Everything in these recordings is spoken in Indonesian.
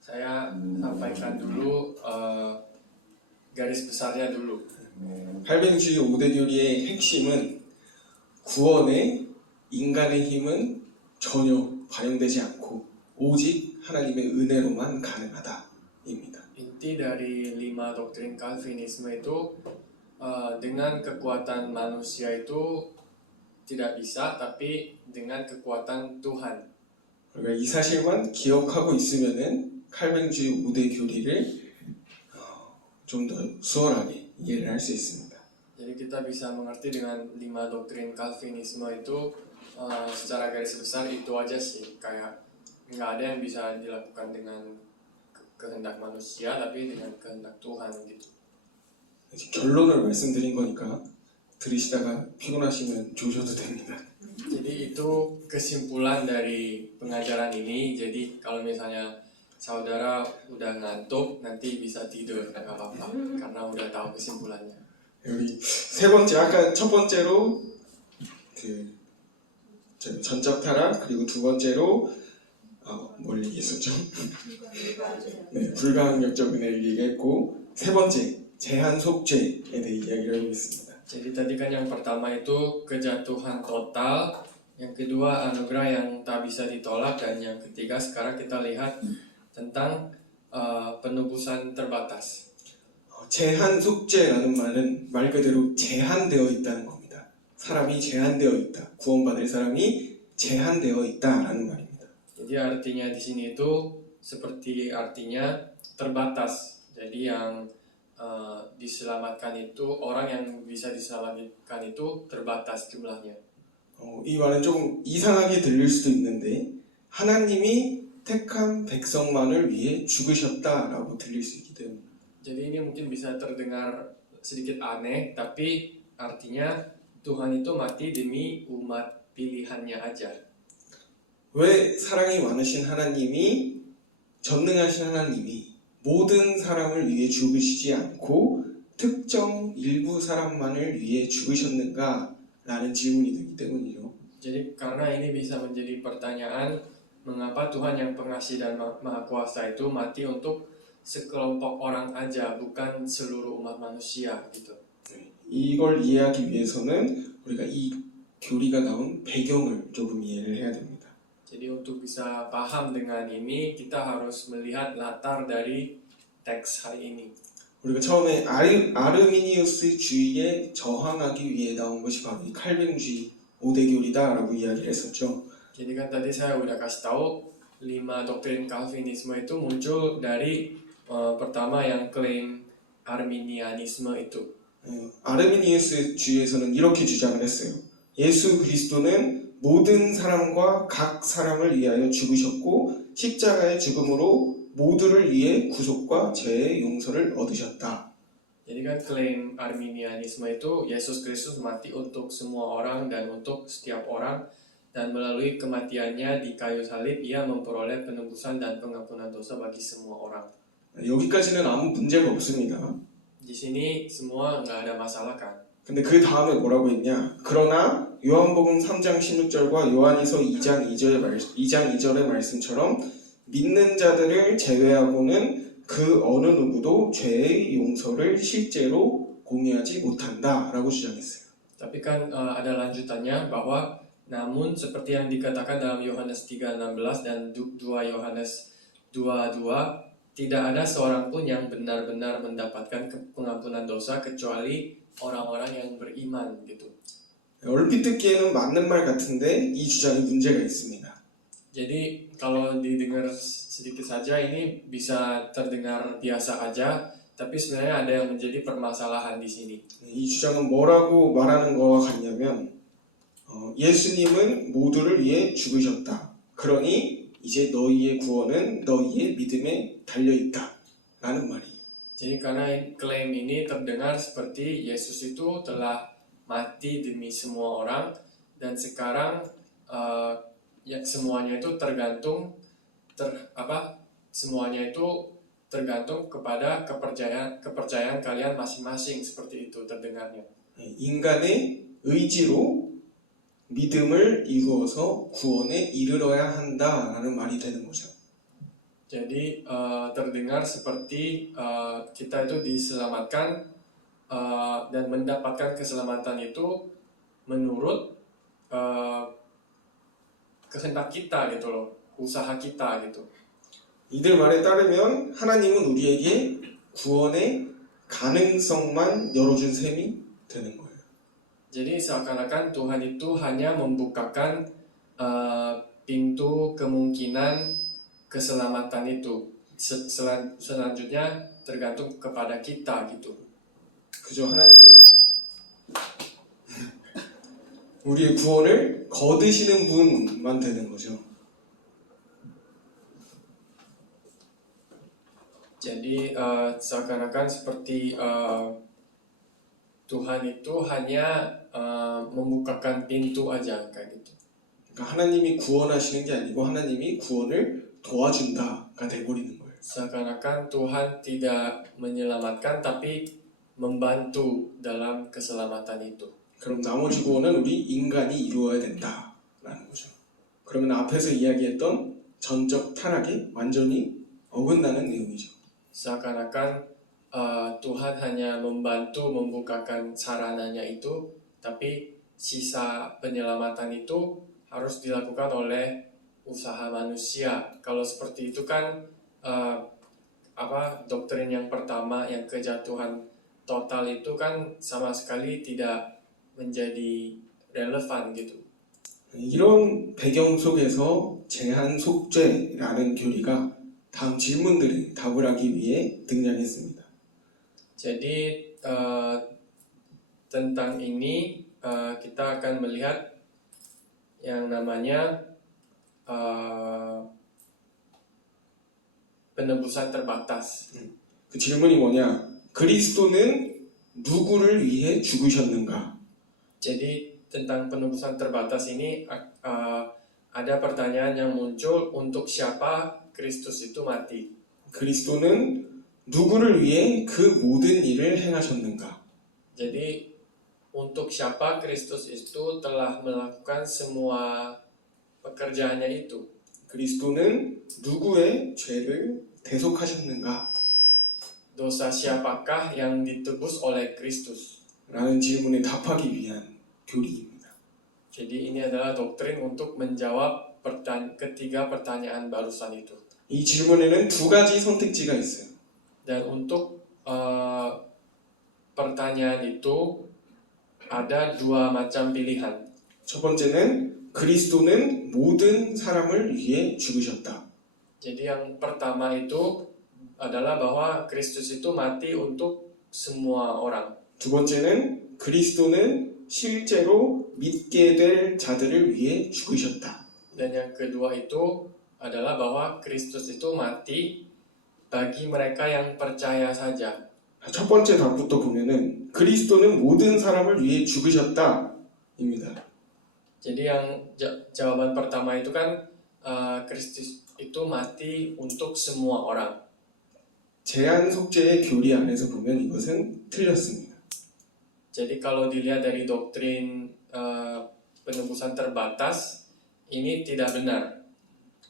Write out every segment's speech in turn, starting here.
saya sampaikan dulu garis besarnya dulu. 칼뱅주의 5대 교리의 핵심은 구원에 인간의 힘은 전혀 반영되지 않고 오직 하나님의 은혜로만 가능하다입니다. Inti dari 5 doktrin Calvinisme itu dengan kekuatan manusia itu tidak bisa, tapi dengan kekuatan Tuhan. 그러니까 이 사실만 기억하고 있으면은 칼뱅주의 5대 교리를 좀 더 수월하게 이해를 할 수 있습니다. Jadi kita bisa mengerti dengan 5 doktrin Calvinisme itu secara garis besar itu aja sih, kayak nggak ada yang bisa dilakukan dengan kehendak manusia, tapi dengan kehendak Tuhan gitu. 결론을 말씀드린 거니까 들으시다가 피곤하시면 조셔도 됩니다. Jadi itu kesimpulan dari pengajaran ini. Jadi kalau misalnya saudara udah ngantuk, nanti bisa tidur, nggak apa-apa, karena udah tahu kesimpulannya. 우리 세 번째, 아까 첫 번째로 그 전적 타락, 그리고 두 번째로 뭘 얘기했었죠? 네, 불가항력적 은혜를 얘기했고, 세 번째 제한 속죄에 대해 이야기를 하고 있습니다. Jadi tadi kan yang pertama itu kejatuhan total, yang kedua anugerah yang tak bisa ditolak, dan yang ketiga sekarang kita lihat tentang penebusan terbatas. 제한 속죄라는 말은 말 그대로 제한되어 있다는 겁니다. 사람이 제한되어 있다. 구원받을 사람이 제한되어 있다라는 말입니다. Jadi artinya di sini itu seperti artinya terbatas. Jadi yang diselamatkan itu, orang yang bisa diselamatkan itu terbatas jumlahnya. 이 말은 조금 이상하게 들릴 수도 있는데 하나님이 택한 백성만을 위해 죽으셨다라고 들릴 수 있기 때문에 Jadi ini mungkin bisa terdengar sedikit aneh, tapi artinya Tuhan itu mati demi umat pilihannya aja. 왜 사랑이 많으신 하나님이, 전능하신 하나님이 모든 사람을 위해 죽으시지 않고 특정 일부 사람만을 위해 죽으셨는가? 라는 질문이 되기 때문이죠. Jadi karena ini bisa menjadi pertanyaan, mengapa Tuhan yang pengasih dan maha kuasa itu mati untuk sekelompok orang aja, bukan seluruh umat manusia gitu. 이걸 이해하기 위해서는 우리가 이 교리가 나온 배경을 조금 이해를 해야 됩니다. Jadi untuk bisa paham dengan ini, kita harus melihat latar dari teks hari ini. 우리가 처음에 아르미니우스 주의에 저항하기 위해 나온 것이 바로 이 칼뱅주의 5대 교리다라고 이야기를 했었죠. Jadi kan tadi saya udah kasih tahu 5 doktrin Calvinisme itu muncul dari pertama yang klaim Arminianisme itu. 아르미니우스 주의에서는 이렇게 주장을 했어요. 예수 그리스도는 모든 사람과 각 사람을 위하여 죽으셨고 십자가의 죽음으로 모두를 위해 구속과 죄의 용서를 얻으셨다. Jadi kan klaim Arminianisme itu Yesus Kristus mati untuk semua orang dan untuk setiap orang, dan melalui kematiannya di kayu salib ia memperoleh penebusan dan pengampunan dosa bagi semua orang. 여기까지는 아무 문제가 없습니다. Di sini semua nggak ada masalah kan. 근데 그 다음에 뭐라고 했냐? 그러나 요한복음 3장 16절과 요한이서 2장 2절의 말씀처럼 믿는 자들을 제외하고는 그 어느 누구도 죄의 용서를 실제로 공유하지 못한다라고 주장했어요. Tapi kan ada lanjutannya bahwa namun seperti yang dikatakan dalam Yohanes 3:16 dan 2 Yohanes 2:2, tidak ada seorang pun yang benar-benar mendapatkan pengampunan dosa kecuali orang-orang yang beriman gitu. 얼핏 듣기에는 맞는 말 같은데 이 주장이 문제가 있습니다. Jadi kalau didengar sedikit saja ini bisa terdengar biasa aja, tapi sebenarnya ada yang menjadi permasalahan di sini. 이 주장은 뭐라고 말하는 거와 같냐면 예수님은 모두를 위해 죽으셨다. 그러니 이제 너희의 구원은 너희의 믿음에 달려있다 라는 말이에요. Jadi karena klaim ini terdengar seperti Yesus itu telah mati demi semua orang, dan sekarang ya semuanya itu semuanya itu tergantung kepada kepercayaan kalian masing-masing, seperti itu terdengarnya. 인간의 의지로 믿음을 이루어서 구원에 이르러야 한다라는 말이 되는 거죠. Jadi terdengar seperti kita itu diselamatkan dan mendapatkan keselamatan itu menurut kehendak kita gitu loh, usaha kita gitu. 이들 말에 따르면 하나님은 우리에게 구원의 가능성만 열어준 셈이 되는 거예요. Jadi seakan-akan Tuhan itu hanya membukakan pintu kemungkinan keselamatan itu. Selanjutnya tergantung kepada kita gitu. 그저 하나님이 우리의 구원을 거두시는 분만 되는 거죠. Jadi seakan-akan seperti Tuhan itu hanya membukakan pintu aja kayak gitu. 그러니까 하나님이 구원하시는 게 아니고 하나님이 구원을 도와준다가 돼버리는 거예요. Seakan-akan Tuhan tidak menyelamatkan tapi membantu dalam keselamatan itu. 그럼 나머지 구원은 우리 인간이 이루어야 된다라는 거죠. 그러면 앞에서 이야기했던 전적 타락에 완전히 어긋나는 내용이죠. Seakan-akan Tuhan hanya membantu membukakan sarananya itu, tapi sisa penyelamatan itu harus dilakukan oleh usaha manusia. Kalau seperti itu kan doktrin yang pertama, yang kejatuhan total itu kan sama sekali tidak menjadi relevan gitu. 이런 배경 속에서 제한 속죄라는 교리가 다음 질문들에 답을 하기 위해 등장했습니다. Jadi tentang ini kita akan melihat yang namanya penebusan terbatas. 그 질문이 뭐냐? 그리스도는 누구를 위해 죽으셨는가? Jadi tentang penebusan terbatas ini ada pertanyaan yang muncul, untuk siapa Kristus itu mati? 그리스도는 누구를 위해 그 모든 일을 행하셨는가? Jadi untuk siapa Kristus itu telah melakukan semua pekerjaannya itu? 그리스도는 누구의 죄를 대속하셨는가? Dosa siapakah yang ditebus oleh Kristus? 라는 질문에 답하기 위한 교리입니다. Jadi ini adalah doktrin untuk menjawab ketiga pertanyaan barusan itu. 이 질문에는 두 가지 선택지가 있어요. Dan untuk pertanyaan itu ada dua macam pilihan. 첫 번째는 그리스도는 모든 사람을 위해 죽으셨다. Jadi yang pertama itu adalah bahwa Kristus itu mati untuk semua orang. 두 번째는 그리스도는 실제로 믿게 될 자들을 위해 죽으셨다. Dan yang kedua itu adalah bahwa Kristus itu mati bagi mereka yang percaya saja. 첫 번째 답부터 보면은 그리스도는 모든 사람을 위해 죽으셨다입니다. Jadi yang jawaban pertama itu kan Kristus itu mati untuk semua orang. 제한 속죄의 교리 안에서 보면 이것은 틀렸습니다. Jadi kalau dilihat dari doktrin penebusan terbatas, ini tidak benar.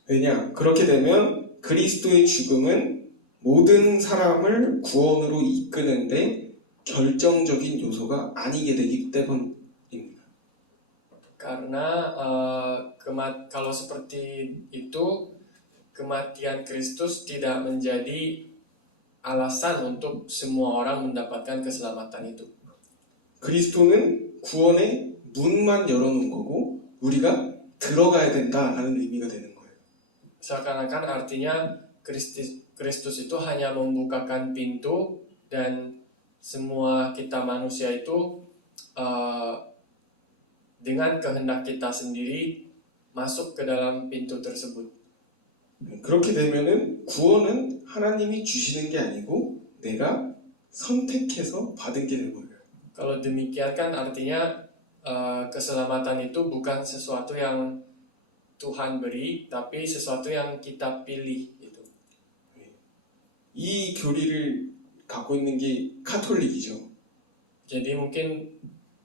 왜냐? 그렇게 되면 그리스도의 죽음은 모든 사람을 구원으로 이끄는데 결정적인 요소가 아니게 되기 때문입니다. Karena kalau seperti itu, kematian Kristus tidak menjadi alasan untuk semua orang mendapatkan keselamatan itu. 그리스도는 구원의 문만 열어놓은 거고 우리가 들어가야 된다라는 의미가 되는 거예요. Seakan-akan artinya Kristus itu hanya membukakan pintu dan semua kita manusia itu dengan kehendak kita sendiri masuk ke dalam pintu tersebut. 그렇게 되면은 구원은 하나님이 주시는 게 아니고 내가 선택해서 받은 게 된 거예요. Kalau demikian kan artinya keselamatan itu bukan sesuatu yang Tuhan beri, tapi sesuatu yang kita pilih itu. 이 교리를 갖고 있는 게 카톨릭이죠. Jadi mungkin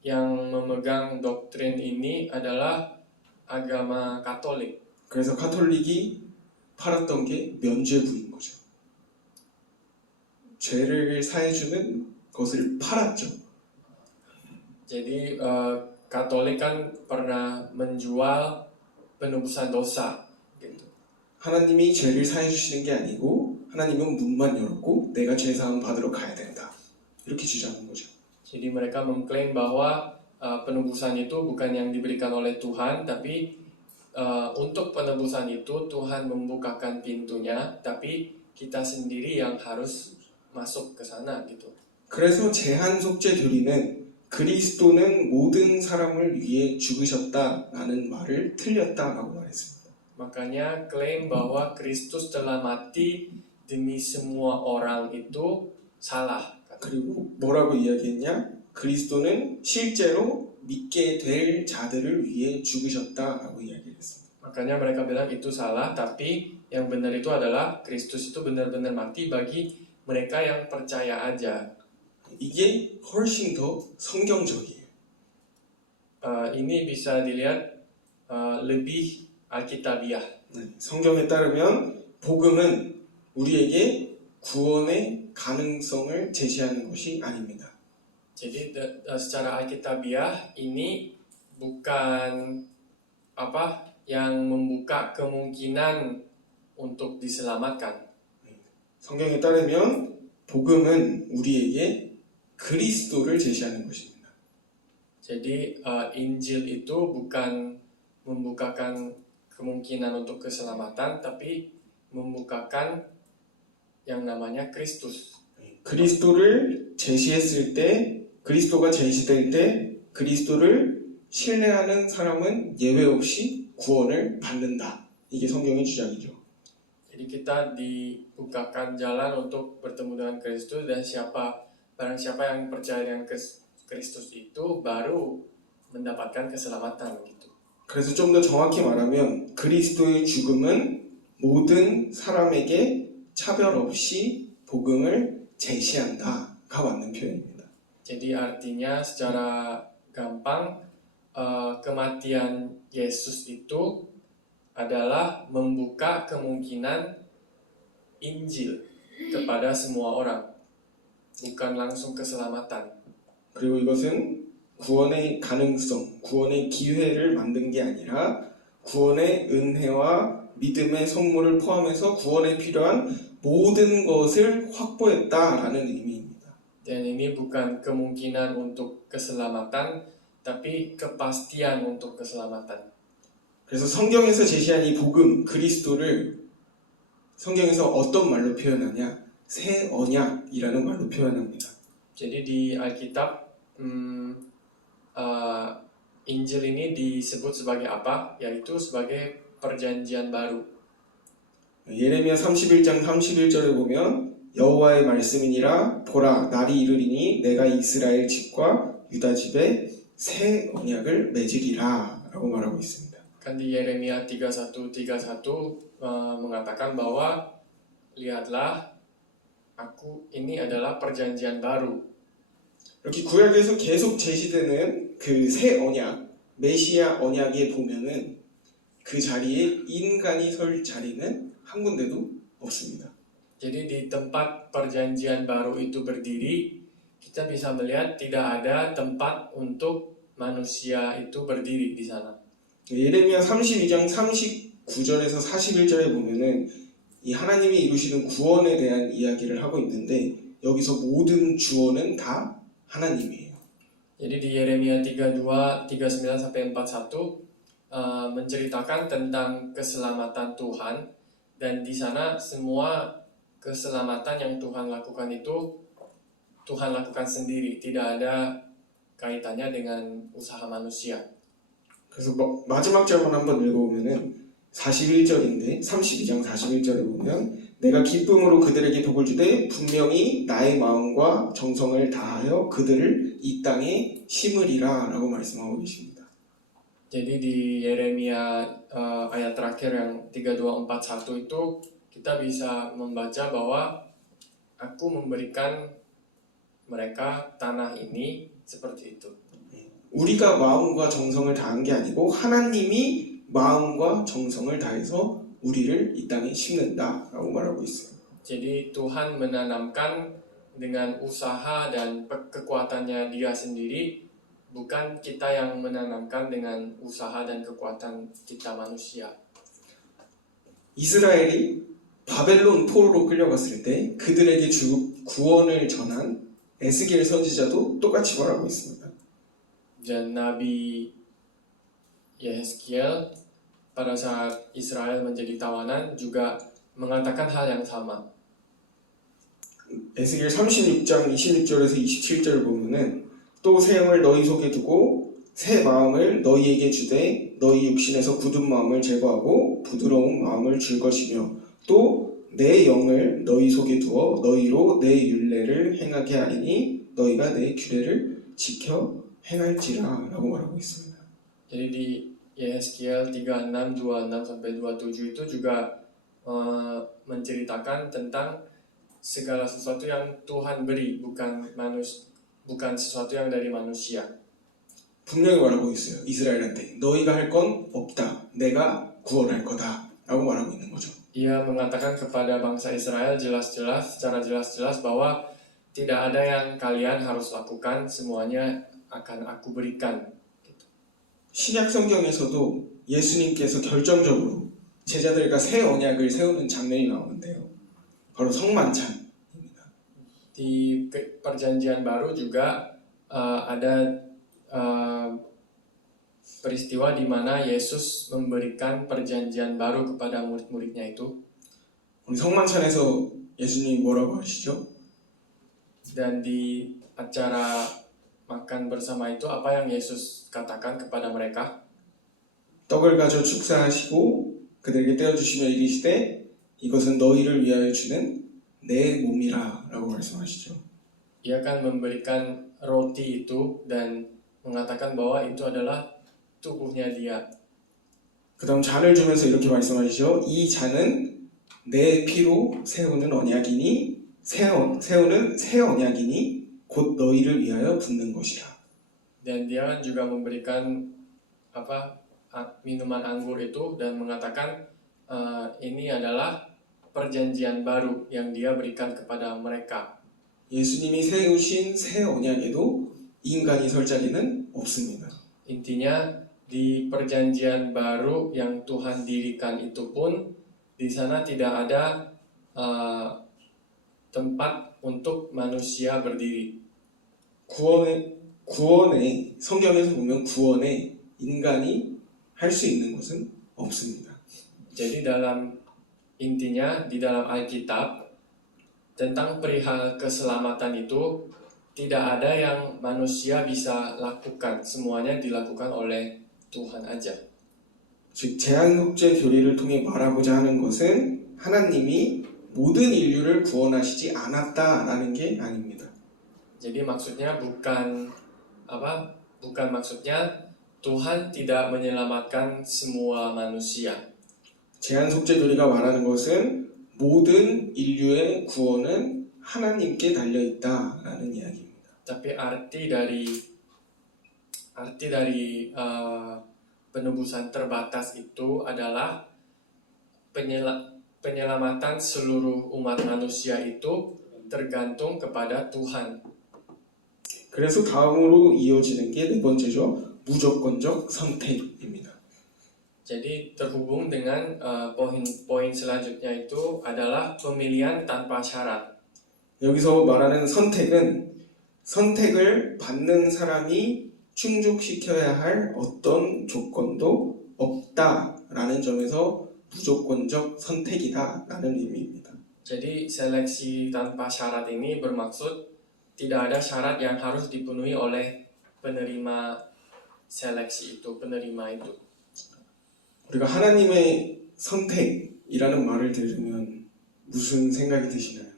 yang memegang doktrin ini adalah agama Katolik. 그래서 카톨릭이 팔았던 게 면죄부인 거죠. 죄를 사해주는 것을 팔았죠. Jadi Katolik kan pernah menjual penebusan dosa gitu. 하나님이 죄를 사해주시는 게 아니고 하나님은 문만 열었고 내가 죄 사함 받으러 가야 된다. 이렇게 주장한 거죠. Jadi mereka mengklaim bahwa penebusan itu bukan yang diberikan oleh Tuhan, tapi untuk penebusan itu Tuhan membukakan pintunya, tapi kita sendiri yang harus masuk ke sana gitu. 그래서 제한속죄 교리는 그리스도는 모든 사람을 위해 죽으셨다라는 말을 틀렸다라고 말했습니다. Makanya klaim bahwa Kristus telah mati demi semua orang itu salah. 그리고 뭐라고 이야기했냐? 그리스도는 실제로 믿게 될 자들을 위해 죽으셨다라고 이야기를 했습니다. Makanya mereka bilang itu salah, tapi yang benar itu adalah Kristus itu benar-benar mati bagi mereka yang percaya aja. 이게 훨씬 더 성경적이에요. Ini bisa dilihat lebih alkitabiah. 성경에 따르면 복음은 우리에게 구원의 가능성을 제시하는 것이 아닙니다. Jadi secara alkitabiah ini bukan yang membuka kemungkinan untuk diselamatkan. 성경에 따르면 복음은 우리에게 그리스도를 제시하는 것입니다. Jadi Injil itu bukan membukakan kemungkinan untuk keselamatan, tapi membukakan yang namanya Kristus. 그리스도를 제시했을 때, 그리스도가 제시될 때 그리스도를 신뢰하는 사람은 예외 없이 구원을 받는다. 이게 성경의 주장이죠. Jadi kita dibukakan jalan untuk bertemu dengan Kristus, dan barang siapa yang percaya dengan Kristus itu baru mendapatkan keselamatan gitu. 그래서 좀 더 정확히 말하면 그리스도의 죽음은 모든 사람에게 차별 없이 복음을 제시한다가 맞는 표현입니다. Jadi artinya secara gampang kematian Yesus itu adalah membuka kemungkinan Injil kepada semua orang, bukan langsung keselamatan. 그리고 이것은 구원의 가능성, 구원의 기회를 만든 게 아니라 구원의 은혜와 믿음의 선물을 포함해서 구원에 필요한 모든 것을 확보했다라는 의미입니다. Dan ini bukan kemungkinan untuk keselamatan, tapi kepastian untuk keselamatan. 그래서 성경에서 제시한 이 복음, 그리스도를 성경에서 어떤 말로 표현하냐? 새 언약이라는 말로 표현합니다. Jadi di Alkitab Injil ini disebut sebagai apa? Yaitu sebagai perjanjian baru. 예레미야 31장 31절에 보면 여호와의 말씀이니라 보라 날이 이르리니 내가 이스라엘 집과 유다 집에 새 언약을 맺으리라 라고 말하고 있습니다. Kan di Yeremia 31:31 mengatakan bahwa lihatlah ini adalah perjanjian baru. 이렇게 구약에서 계속 제시되는 그 새 언약, 메시아 언약에 보면은 그 자리에 인간이 설 자리는 한 군데도 없습니다. Jadi di tempat perjanjian baru itu berdiri, kita bisa melihat tidak ada tempat untuk manusia itu berdiri di sana. 예레미야 32장 39절에서 41절에 보면은 이 하나님이 이루시는 구원에 대한 이야기를 하고 있는데 여기서 모든 주어는 다 하나님이에요. Jadi di Yeremia 32, 39 sampai 41 menceritakan tentang keselamatan Tuhan, dan di sana semua keselamatan yang Tuhan lakukan itu Tuhan lakukan sendiri, tidak ada kaitannya dengan usaha manusia. 그래서 마지막 절만 한번 읽어보면은 41절인데 32장 41절에 보면 내가 기쁨으로 그들에게 복을 주되 분명히 나의 마음과 정성을 다하여 그들을 이 땅에 심으리라 라고 말씀하고 계십니다. Jadi di Yeremia ayat terakhir yang 32:41 itu kita bisa membaca bahwa aku memberikan mereka tanah ini seperti itu. 우리가 마음과 정성을 다한 게 아니고 하나님이 마음과 정성을 다해서 우리를 이 땅에 심는다라고 말하고 있어요. Jadi Tuhan menanamkan dengan usaha dan kekuatannya Dia sendiri, bukan kita yang menanamkan dengan usaha dan kekuatan kita manusia. 이스라엘이 바벨론 포로로 끌려갔을 때 그들에게 구원을 전한 에스겔 선지자도 똑같이 말하고 있습니다. Dan Nabi Yehezkiel pada saat Israel menjadi tawanan juga mengatakan hal yang sama. 에스겔 36장 26절에서 27절을 보면은 또 새 영을 너희 속에 두고 새 마음을 너희에게 주되 너희 육신에서 굳은 마음을 제거하고 부드러운 마음을 줄 것이며 또 내 영을 너희 속에 두어 너희로 내 율례를 행하게 하리니 너희가 내 규례를 지켜 행할지라 라고 말하고 있습니다. Jadi di Yehezkiel 36, 26-27 itu juga menceritakan tentang segala sesuatu yang Tuhan beri, bukan sesuatu yang dari manusia. 분명히 말하고 있어요. 이스라엘한테 너희가 할 건 없다. 내가 구원할 거다 라고 말하고 있는 거죠. Ia mengatakan kepada bangsa Israel secara jelas-jelas bahwa tidak ada yang kalian harus lakukan, semuanya akan aku berikan. 신약 성경에서도 예수님께서 결정적으로 제자들과 새 언약을 세우는 장면이 나오는데요. 바로 성만찬입니다. Di perjanjian baru juga ada peristiwa di mana Yesus memberikan perjanjian baru kepada murid-muridnya itu. 우리 성만찬에서 예수님 뭐라고 하시죠? Dan di acara makan bersama itu apa yang Yesus katakan kepada mereka? 떡을 가져 축사하시고 그들에게 떼어주시며 이르시되 이것은 너희를 위하여 주는 내 몸이라 라고 말씀하시죠. Ia akan memberikan roti itu dan mengatakan bahwa itu adalah tubuhnya Dia. 그 다음 잔을 주면서 이렇게 말씀하시죠. 이 잔은 내 피로 세우는 언약이니 세우는 새 언약이니 곧 너희를 위하여 붓는 것이라. Dan Dia juga memberikan minuman anggur itu dan mengatakan ini adalah perjanjian baru yang Dia berikan kepada mereka. 예수님이 세우신 새 언약에도 인간이 설 자리는 없습니다. Intinya di perjanjian baru yang Tuhan dirikan itu pun di sana tidak ada tempat untuk manusia berdiri. 구원에 성경에서 보면 구원에 인간이 할 수 있는 것은 없습니다. Jadi intinya di dalam Alkitab tentang perihal keselamatan itu tidak ada yang manusia bisa lakukan, semuanya dilakukan oleh Tuhan aja. 즉 제한속죄 교리를 통해 말하고자 하는 것은 하나님이 모든 인류를 구원하시지 않았다라는 게 아닙니다. Jadi maksudnya bukan maksudnya Tuhan tidak menyelamatkan semua manusia. 제한속죄 교리가 말하는 것은 모든 인류의 구원은 하나님께 달려 있다라는 이야기입니다. Tapi arti dari penebusan terbatas itu adalah penyelamatan seluruh umat manusia itu tergantung kepada Tuhan. 그래서 다음으로 이어지는 게 네 번째죠. 무조건적 선택입니다. Jadi terhubung dengan poin selanjutnya itu adalah pemilihan tanpa syarat. 여기서 말하는 선택을 받는 사람이 충족시켜야 할 어떤 조건도 없다라는 점에서 무조건적 선택이다라는 의미입니다. Jadi seleksi tanpa syarat ini bermaksud tidak ada syarat yang harus dipenuhi oleh penerima seleksi itu, penerima itu. 우리가 하나님의 선택이라는 말을 들으면 무슨 생각이 드시나요?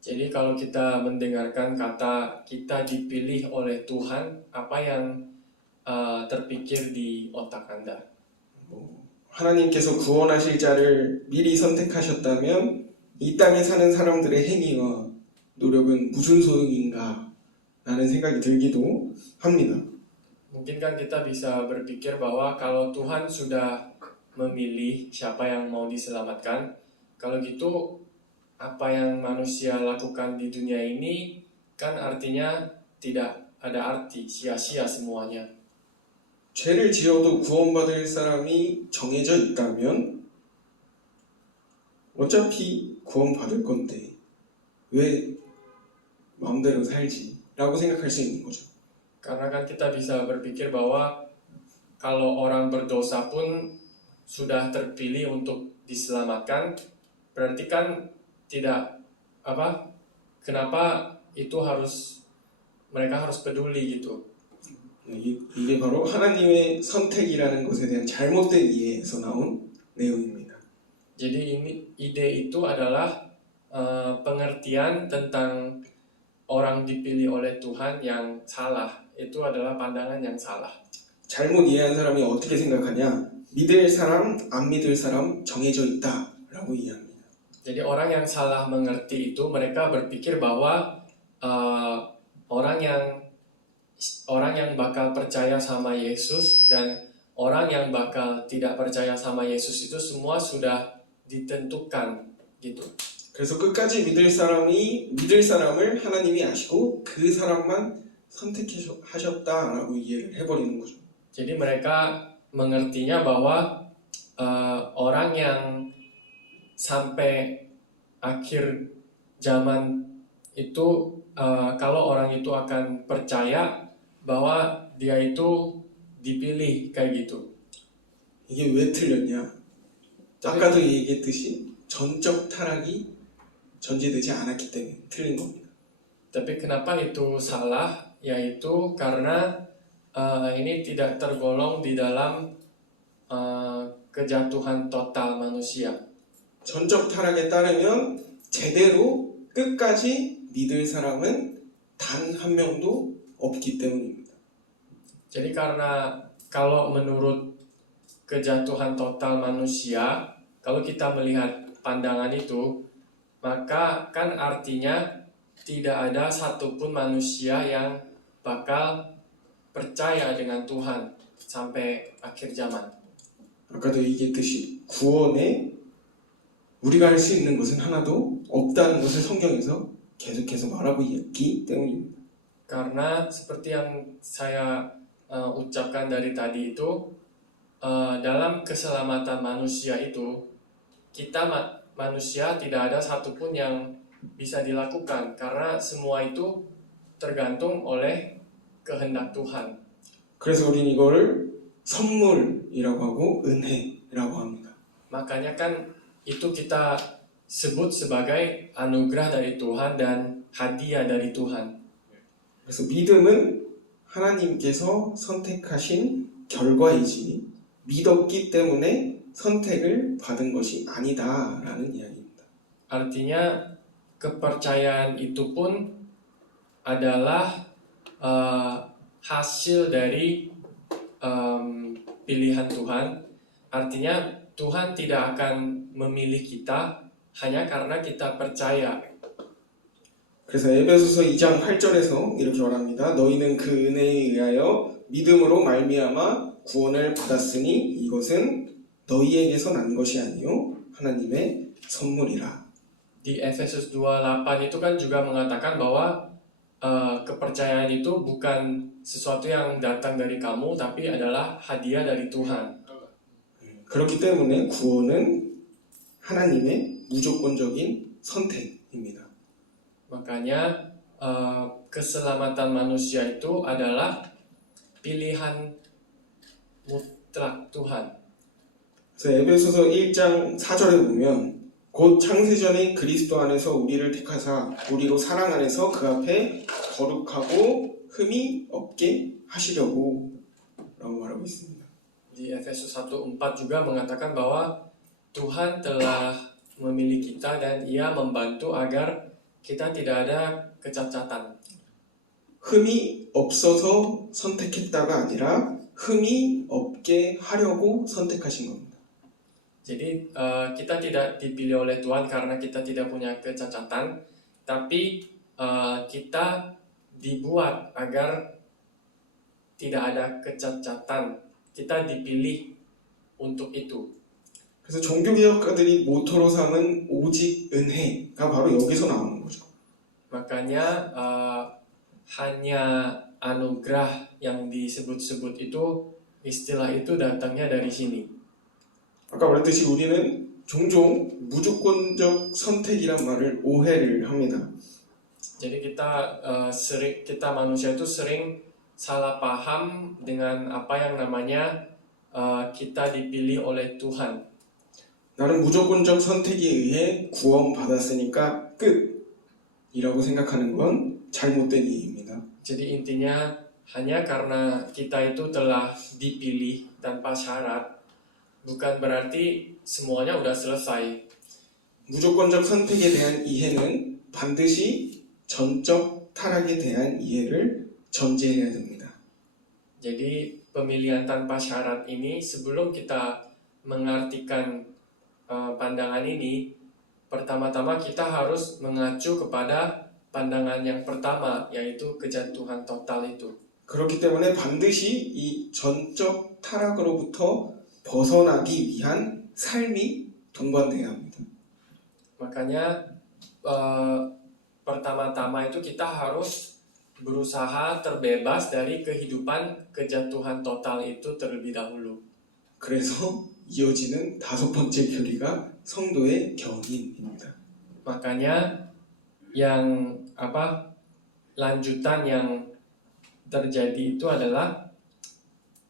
Jadi kalau kita mendengarkan kata kita dipilih oleh Tuhan, apa yang terpikir di otak Anda? 하나님께서 구원하실 자를 미리 선택하셨다면 이 땅에 사는 사람들의 행위와 노력은 무슨 소용인가 라는 생각이 들기도 합니다. Mungkin kan kita bisa berpikir bahwa kalau Tuhan sudah memilih siapa yang mau diselamatkan. Kalau gitu, apa yang manusia lakukan di dunia ini kan artinya tidak ada arti, sia-sia semuanya. 죄를 지어도 구원받을 사람이 정해져 있다면 어차피 구원받을 건데 왜 마음대로 살지? 라고 생각할 수 있는 거죠. Karena kan kita bisa berpikir bahwa kalau orang berdosa pun sudah terpilih untuk diselamatkan, berarti kan tidak kenapa itu mereka harus peduli gitu. 이게 바로 하나님의 선택이라는 것에 대한 잘못된 이해에서 나온 내용입니다. Jadi ide itu adalah pengertian tentang orang dipilih oleh Tuhan yang salah. Itu adalah pandangan yang salah. 잘못 이해한 사람이 어떻게 생각하냐? 믿을 사람, 안 믿을 사람 정해져 있다라고 이해합니다. Jadi orang yang salah mengerti itu mereka berpikir bahwa orang yang bakal percaya sama Yesus dan orang yang bakal tidak percaya sama Yesus itu semua sudah ditentukan gitu. 그래서 끝까지 믿을 사람을 하나님이 아시고 그 사람만 선택하셨다라고 이해를 해버리는 거죠. Jadi mereka mengertinya bahwa orang yang sampai akhir zaman itu kalau orang itu akan percaya bahwa dia itu dipilih kayak gitu. 이게 왜 틀렸냐? 아까도 얘기했듯이 전적 타락이 전제되지 않았기 때문에 틀린 겁니다. Tapi kenapa itu salah? Yaitu karena ini tidak tergolong di dalam kejatuhan total manusia. 전적 타락에 따르면 제대로 끝까지 믿을 사람은 단 한 명도 없기 때문입니다. Jadi karena kalau menurut kejatuhan total manusia, kalau kita melihat pandangan itu, maka kan artinya tidak ada satupun manusia yang bakal percaya dengan Tuhan sampai akhir zaman. 아까도 얘기했듯이 구원에 우리가 할 수 있는 것은 하나도 없다는 것을 성경에서 계속해서 말하고 있기 때문입니다. Karena seperti yang saya ucapkan dari tadi itu, dalam keselamatan manusia itu, kita manusia tidak ada satupun yang bisa dilakukan karena semua itu tergantung oleh kehendak Tuhan. 그래서 우린 이거를 선물이라고 하고 은혜라고 합니다. Makanya kan itu kita sebut sebagai anugerah dari Tuhan dan hadiah dari Tuhan. 그래서 믿음은 하나님께서 선택하신 결과이지 믿었기 때문에 선택을 받은 것이 아니다라는 이야기입니다. Artinya kepercayaan itu pun adalah hasil dari pilihan Tuhan. Artinya Tuhan tidak akan memilih kita hanya karena kita percaya. 그래서 에베소서 2장 8절에서 이렇게 말합니다. 너희는 그 은혜에 의하여 믿음으로 말미암아 구원을 받았으니 이것은 너희에게서 난 것이 아니요 하나님의 선물이라. Di Efesus 2:8 itu kan juga mengatakan bahwa kepercayaan itu bukan sesuatu yang datang dari kamu, tapi adalah hadiah dari Tuhan. 그렇기 때문에 구원은 하나님의 무조건적인 선택입니다. Makanya keselamatan manusia itu adalah pilihan mutlak Tuhan. 그래서 에베소서 1장 4절에 보면 곧 창세전에 그리스도 안에서 우리를 택하사 우리로 사랑 안에서 그 앞에 거룩하고 흠이 없게 하시려고 라고 말하고 있습니다. Di Efesus 1:4 juga mengatakan bahwa Tuhan telah memilih kita dan Ia membantu agar kita tidak ada kecacatan. 흠이 없어서 선택했다가 아니라 흠이 없게 하려고 선택하신 겁니다. Jadi kita tidak dipilih oleh Tuhan karena kita tidak punya kecacatan, tapi kita dibuat agar tidak ada kecacatan. Kita dipilih untuk itu. 그래서 종교개혁가들이 모토로 삼은 오직 은혜가 바로 여기서 나오는 거죠. Makanya hanya anugerah yang disebut-sebut itu, istilah itu datangnya dari sini. 아까 말했듯이 우리는 종종 무조건적 선택이란 말을 오해를 합니다. Jadi kita manusia itu sering salah paham dengan apa yang namanya kita dipilih oleh Tuhan. 나는 무조건적 선택에 의해 구원받았으니까 끝이라고 생각하는 건 잘못된 이해입니다. Jadi intinya hanya karena kita itu telah dipilih tanpa syarat, bukan berarti semuanya udah selesai. 무조건적 선택에 대한 이해는 반드시 전적 타락에 대한 이해를 전제해야 됩니다. Jadi pemilihan tanpa syarat ini, sebelum kita mengartikan pandangan ini, pertama-tama kita harus mengacu kepada pandangan yang pertama, yaitu kejatuhan total itu. 그렇기 때문에 반드시 이 전적 타락으로부터 벗어나기 위한 삶이 동반돼야 합니다. Makanya pertama-tama itu kita harus berusaha terbebas dari kehidupan kejatuhan total itu terlebih dahulu. 그래서 이어지는 다섯 번째 교리가 성도의 견인입니다. Makanya yang lanjutan yang terjadi itu adalah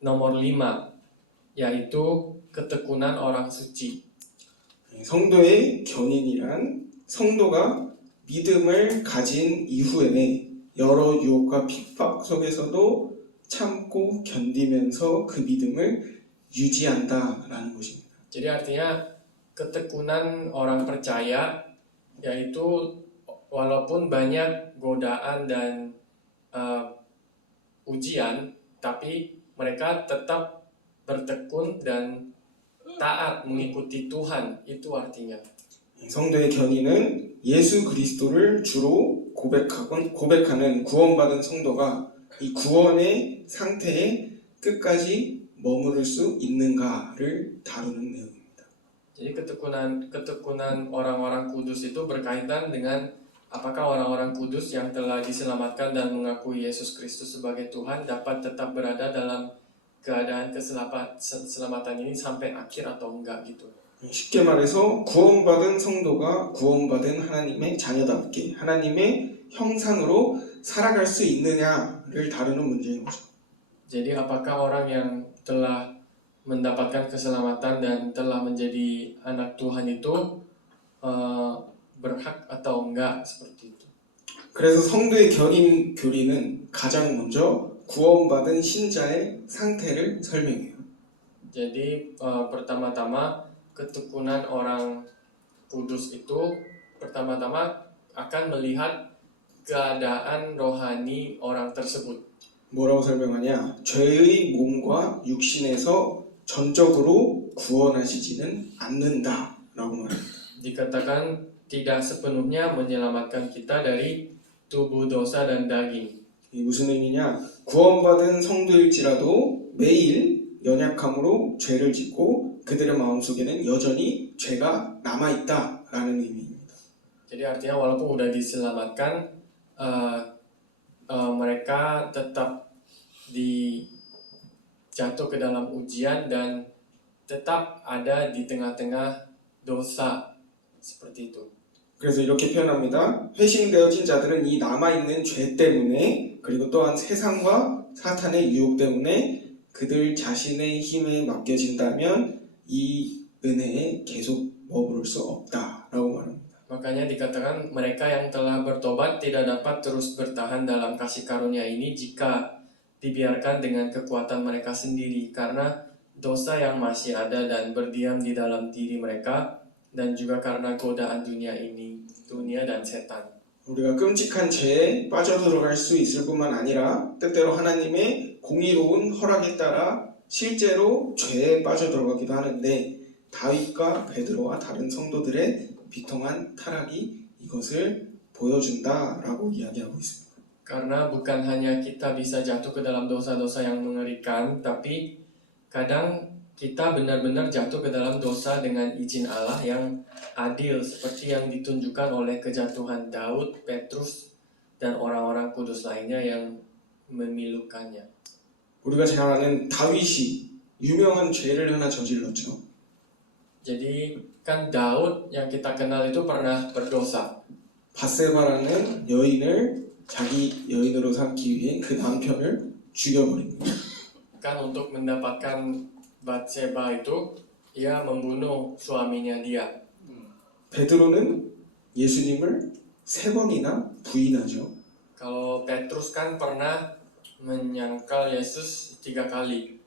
nomor 5, yaitu ketekunan orang suci. 성도의 견인이란 성도가 믿음을 가진 이후에 여러 유혹과 핍박 속에서도 참고 견디면서 그 믿음을 유지한다라는 것입니다. Jadi artinya ketekunan orang percaya yaitu walaupun banyak godaan dan ujian, tapi mereka tetap bertekun dan taat mengikuti Tuhan, itu artinya. 성도의 견인은 예수 그리스도를 주로 고백하는 구원받은 성도가 이 구원의 상태에 끝까지 머무를 수 있는가를 다루는 내용입니다. Jadi ketekunan orang-orang kudus itu berkaitan dengan apakah orang-orang kudus yang telah diselamatkan dan mengakui Yesus Kristus sebagai Tuhan dapat tetap berada dalam keadaan keselamatan ini sampai akhir atau enggak gitu. 쉽게 말해서 구원받은 성도가 구원받은 하나님의 자녀답게 하나님의 형상으로 살아갈 수 있느냐를 다루는 문제인 거죠. Jadi apakah orang yang telah mendapatkan keselamatan dan telah menjadi anak Tuhan itu berhak atau enggak seperti itu. 그래서 성도의 견인 교리는 가장 먼저 구원받은 신자의 상태를 설명해요. Jadi pertama-tama ketekunan orang kudus itu pertama-tama akan melihat keadaan rohani orang tersebut. 뭐라고 설명하냐? 죄의 몸과 육신에서 전적으로 구원하시지는 않는다라고 말합니다. Dikatakan tidak sepenuhnya menyelamatkan kita dari tubuh dosa dan daging. 이 무슨 의미냐? 구원받은 성도일지라도 매일 연약함으로 죄를 짓고 그들의 마음속에는 여전히 죄가 남아있다라는 의미입니다. Jadi artinya walaupun udah diselamatkan, mereka tetap jatuh ke dalam ujian dan tetap ada di tengah-tengah dosa seperti itu. 그래서 이렇게 표현합니다. 회심되어진 자들은 이 남아있는 죄 때문에 그리고 또한 세상과 사탄의 유혹 때문에 그들 자신의 힘에 맡겨진다면 이 은혜에 계속 머무를 수 없다라고 말합니다. Makanya dikatakan mereka yang telah bertobat tidak dapat terus bertahan dalam kasih karunia ini jika dibiarkan dengan kekuatan mereka sendiri, karena dosa yang masih ada dan berdiam di dalam diri mereka, dan juga karena godaan dunia ini, dunia dan setan. 우리가 끔찍한 죄에 빠져들어갈 수 있을 뿐만 아니라 때때로 하나님의 공의로운 허락에 따라 실제로 죄에 빠져들어가기도 하는데 다윗과 베드로와 다른 성도들의 비통한 타락이 이것을 보여준다라고 이야기하고 있습니다. Karena bukan hanya kita bisa jatuh ke dalam dosa-dosa yang mengerikan, tapi kadang kita benar-benar jatuh ke dalam dosa dengan izin Allah yang adil seperti yang ditunjukkan oleh kejatuhan Daud, Petrus, dan orang-orang kudus lainnya yang memilukannya. 우리가 잘 아는 다윗이 유명한 죄를 하나 저질렀죠. Jadi kan Daud yang kita kenal itu pernah berdosa. 바세바라는 여인을 자기 여인으로 삼기 위해 그 남편을 죽여버립니다. Kan untuk mendapatkan Batseba itu, ia membunuh suaminya dia. 베드로는 예수님을 3번이나 부인하죠. Kalau Petrus kan pernah menyangkal Yesus 3 kali.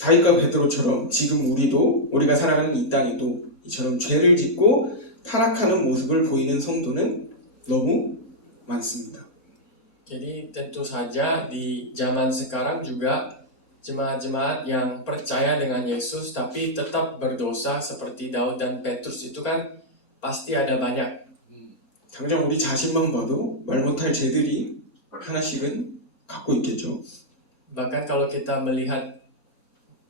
다윗과 베드로처럼 지금 우리가 살아가는 이 땅에도 이처럼 죄를 짓고 타락하는 모습을 보이는 성도는 너무 많습니다. Jadi tentu saja di zaman sekarang juga jemaat-jemaat yang percaya dengan Yesus tapi tetap berdosa seperti Daud dan Petrus itu kan pasti ada banyak. 당장 우리 자신만 봐도 말 못할 죄들이 하나씩은 갖고 있겠죠. Bahkan kalau kita melihat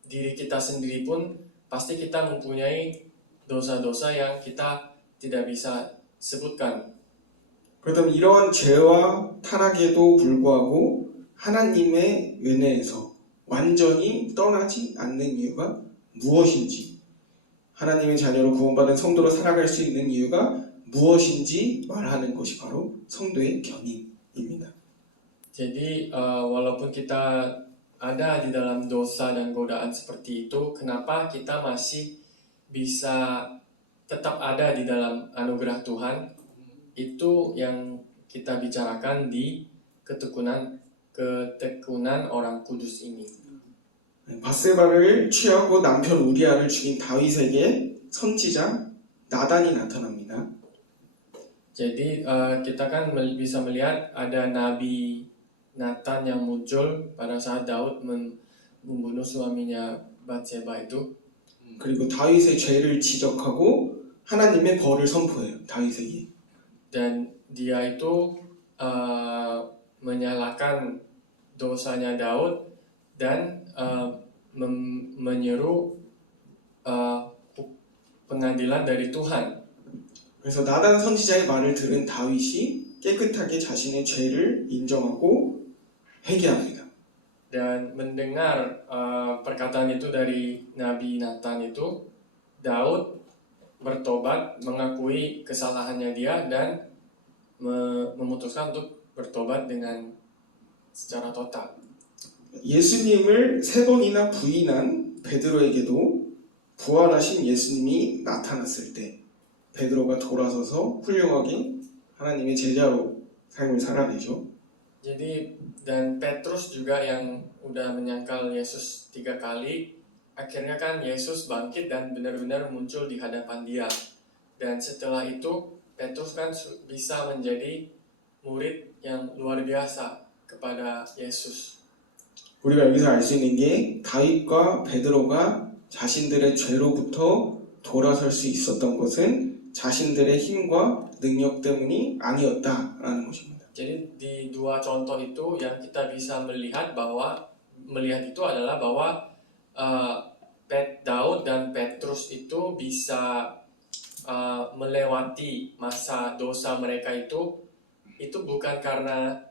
diri kita sendiri pun pasti kita mempunyai dosa-dosa yang kita tidak bisa sebutkan. 그렇다면 이러한 죄와 타락에도 불구하고 하나님의 은혜에서 완전히 떠나지 않는 이유가 무엇인지, 하나님의 자녀로 구원받은 성도로 살아갈 수 있는 이유가 무엇인지 말하는 것이 바로 성도의 견인입니다. Jadi walaupun kita ada di dalam dosa dan godaan seperti itu, kenapa kita masih bisa tetap ada di dalam anugerah Tuhan? Itu yang kita bicarakan di ketekunan orang kudus ini. 바세바를 취하고 남편 우리아를 죽인 다윗에게 선지자 나단이 나타납니다. Jadi kita kan bisa melihat ada Nabi Nathan yang muncul pada saat Daud membunuh suaminya Batseba itu. 그리고 다윗의 죄를 지적하고 하나님의 벌을 선포해요. 다윗에게. Dan dia itu menyalahkan dosanya Daud dan menyeru pengadilan dari Tuhan. 그래서 나단 선지자의 말을 들은 다윗이 깨끗하게 자신의 죄를 인정하고 회개합니다. Dan mendengar perkataan itu dari Nabi Nathan itu, Daud bertobat, mengakui kesalahannya dia dan memutuskan untuk bertobat dengan secara total. 예수님을 3번이나 부인한 베드로에게도 부활하신 예수님이 나타났을 때 베드로가 돌아서서 훌륭하게 하나님의 제자로 삶을 살아내죠. Jadi dan Petrus juga yang udah menyangkal Yesus 3 kali, akhirnya kan Yesus bangkit dan benar-benar muncul di hadapan dia. Dan setelah itu Petrus kan bisa menjadi murid yang luar biasa kepada Yesus. 우리가 여기서 알 수 있는 게 다윗과 베드로가 자신들의 죄로부터 돌아설 수 있었던 것은 자신들의 힘과 능력 때문이 아니었다라는 것입니다. Jadi di dua contoh itu yang kita bisa melihat itu adalah bahwa Daud dan Petrus itu bisa melewati masa dosa mereka itu bukan karena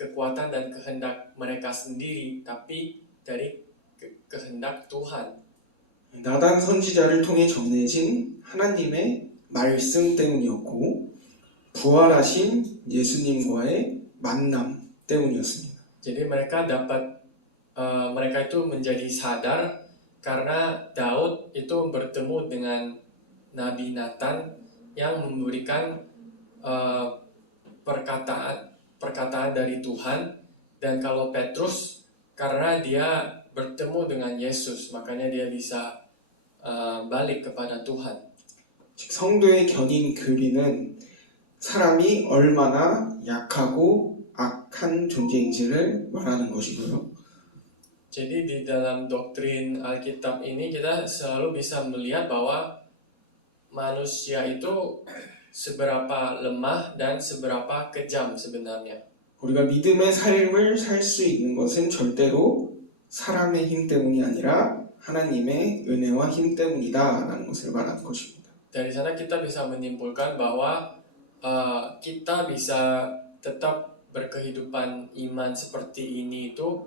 kekuatan dan kehendak mereka sendiri, tapi dari kehendak Tuhan. 나단 선지자를 통해 전해진 하나님의 말씀 때문이었고 부활하신 예수님과의 만남 때문이었습니다. Jadi mereka itu menjadi sadar karena Daud itu bertemu dengan Nabi Nathan yang memberikan perkataan dari Tuhan, dan kalau Petrus karena dia bertemu dengan Yesus, makanya dia bisa balik kepada Tuhan. 성도의 견인 그리는 사람이 얼마나 약하고 악한 존재인지를 말하는 것이고요. Jadi di dalam doktrin Alkitab ini kita selalu bisa melihat bahwa manusia itu seberapa lemah dan seberapa kejam sebenarnya. 우리가 믿음의 삶을 살 수 있는 것은 절대로 사람의 힘 때문이 아니라 하나님의 은혜와 힘 때문이다 라는 것을 말하는 것입니다. Dari sana kita bisa menyimpulkan bahwa kita bisa tetap berkehidupan iman seperti ini itu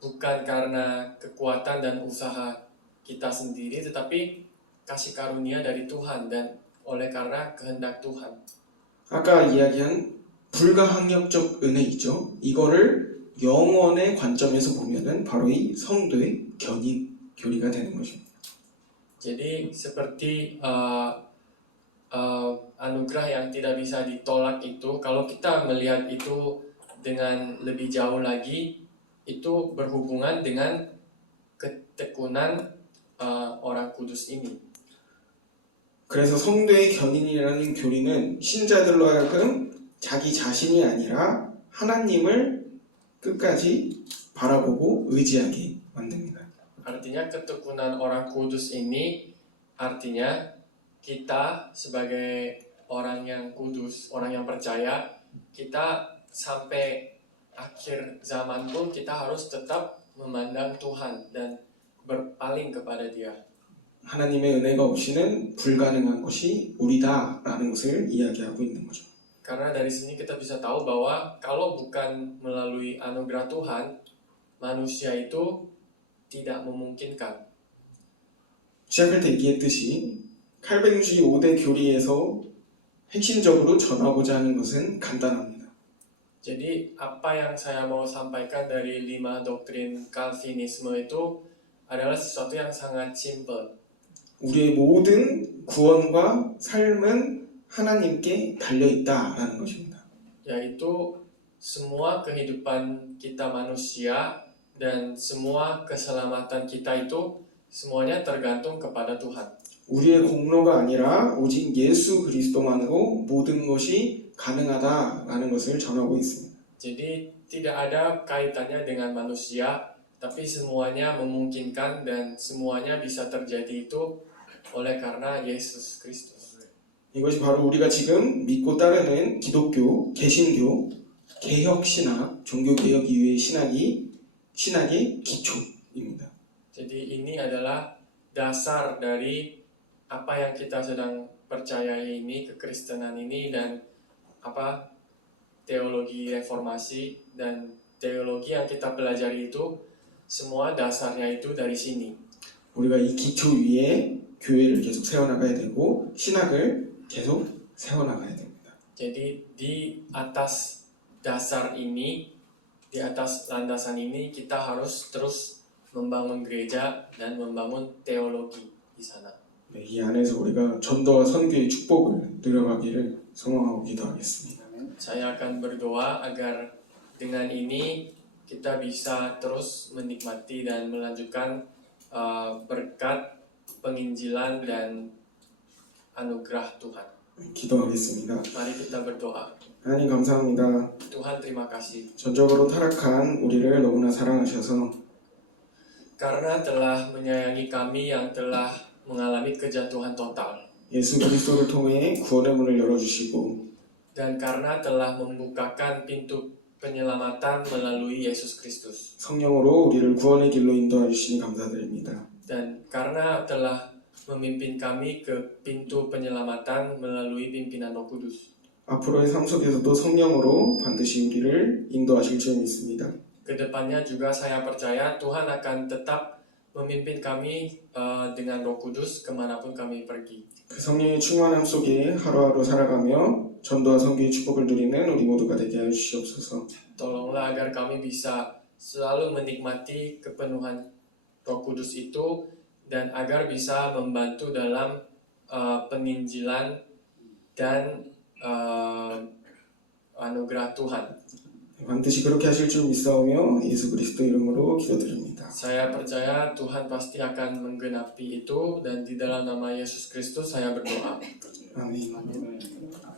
bukan karena kekuatan dan usaha kita sendiri, tetapi kasih karunia dari Tuhan dan oleh karena kehendak Tuhan. 아까 이야기한 불가항력적 은혜이죠. 이거를 영원의 관점에서 보면은 바로 이 성도의 견인 교리가 되는 것입니다. Jadi seperti anugerah yang tidak bisa ditolak itu, kalau kita melihat itu dengan lebih jauh lagi, itu berhubungan dengan ketekunan orang kudus ini. 그래서 성도의 견인이라는 교리는 신자들로 하여금 자기 자신이 아니라 하나님을 끝까지 바라보고 의지하게 만듭니다. Artinya ketekunan orang kudus ini artinya kita sebagai orang yang kudus, orang yang percaya, kita sampai akhir zaman pun kita harus tetap memandang Tuhan dan berpaling kepada Dia. 하나님의 은혜가 없이는 불가능한 것이 우리다라는 것을 이야기하고 있는 거죠. Karena dari sini kita bisa tahu bahwa kalau bukan melalui anugerah Tuhan, manusia itu tidak memungkinkan. 시작할 때 얘기했듯이 칼뱅주의 5대 교리에서 핵심적으로 전하고자 하는 것은 간단합니다. Jadi apa yang saya mau sampaikan dari 5 doktrin Calvinisme itu adalah sesuatu yang sangat simple. 우리의 모든 구원과 삶은 하나님께 달려있다라는 것입니다. Yaitu semua kehidupan kita manusia dan semua keselamatan kita itu semuanya tergantung kepada Tuhan. 우리의 공로가 아니라 오직 예수 그리스도만으로 모든 것이 가능하다라는 것을 전하고 있습니다. Jadi tidak ada kaitannya dengan manusia, tapi semuanya memungkinkan dan semuanya bisa terjadi itu oleh karena Yesus Kristus. 이것이 바로 우리가 지금 믿고 따르는 기독교, 개신교, 개혁신학, 종교개혁 이후의 신학의 기초입니다. Jadi ini adalah dasar dari apa yang kita sedang percayai ini, kekristenan ini, dan teologi reformasi dan teologi yang kita pelajari itu semua dasarnya itu dari sini. 우리가 이 기초 위에 교회를 계속 세워나가야 되고 신학을 계속 세워나가야 됩니다. Jadi di atas dasar ini, di atas landasan ini kita harus terus membangun gereja dan membangun teologi di sana. 네, 이 안에서 우리가 전도와 선교의 축복을 누려가기를 소망하고 기도하겠습니다. Saya akan berdoa agar dengan ini kita bisa terus menikmati dan melanjutkan berkat penginjilan dan anugerah Tuhan. 기도하겠습니다. Mari kita berdoa. 하나님 감사합니다. Tuhan terima kasih 전적으로 타락한 우리를 너무나 사랑하셔서 karena telah menyayangi kami yang telah mengalami kejatuhan total, 예수 그리스도를 통해 구원의 문을 열어주시고 dan karena telah membukakan pintu penyelamatan melalui Yesus Kristus, 성령으로 우리를 구원의 길로 인도해 주시니 감사드립니다. dan karena telah memimpin kami ke pintu penyelamatan melalui pimpinan Roh Kudus. 앞으로의 삶 속에서도 성령으로 반드시 우리를 인도하실 줄 믿습니다. Kedepannya juga saya percaya Tuhan akan tetap memimpin kami dengan Roh Kudus kemanapun kami pergi. 그 성령의 충만함 속에 하루하루 살아가며 전도와 선교의 축복을 누리는 우리 모두가 되게 하여 주시옵소서. Tolonglah agar kami bisa selalu menikmati kepenuhan Roh Kudus itu dan agar bisa membantu dalam penginjilan dan anugerah Tuhan. 반드시 그렇게 하실 줄 믿사오며 예수 그리스도 이름으로 기도드립니다. Saya percaya Tuhan pasti akan menggenapi itu, dan di dalam nama Yesus Kristus saya berdoa. 아멘.